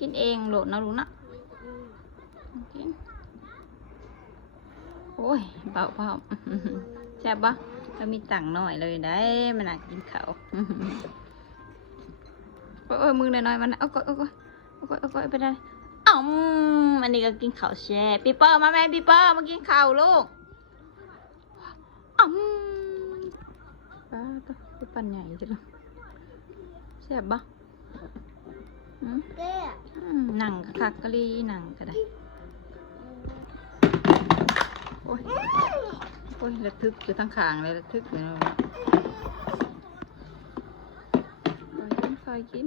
กินเองโหลดนะลูกนะกินโอ้ยเบาเบาแซ่บปะก็มีตังค์หน่อยเลยได้มันน่ะกินเขาวโอ้ยโอ้ยมือหน่อยๆมันน่ะเอาก้อยเอาก้อยเอาก้อยเอาก้อยไปได้อ๋อมอันนี้ก็กินข้าวแช่ปีเปอร์มาแม่ปีเปอร์มากินข้าวลูกอ๋อมป้าตัวไปปั่นใหญ่จังเลยแซ่บปะอืม เก้หนังคักกะลีหนังก็ได้ โอ้ย โอ้ยระทึกอยู่ทั้งขางเลยระทึกเลยนะคอยกินคอยกิน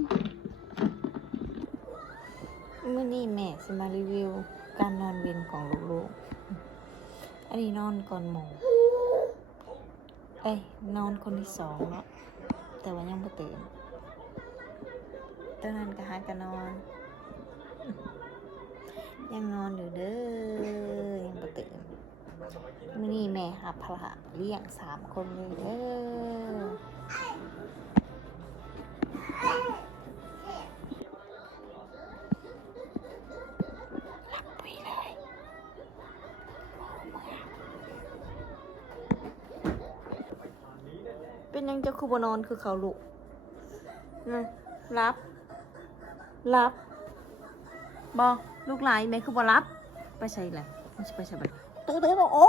เมื่อนี้แม่จะมารีวิวการนอนเวนของลูกๆ อันนี้นอนก่อนหมอเอ้ยนอนคนที่สองเนาะแต่ว่ายังไม่ตื่น ตอนนั้นก็หากันนอน ยังนอนอยู่เด้อยังไม่ตื่นมื่อนี้แม่หาพระเลี้ยงสามคนเลยเด้อเลยเป็นยังจะคือบนอนคือเขาลุกนะรับ รับบอลูกหลายแม่คือบอรับ ไปใช่แหละไม่ใช่ไปใช่ไปตัวเต้บอกโอ้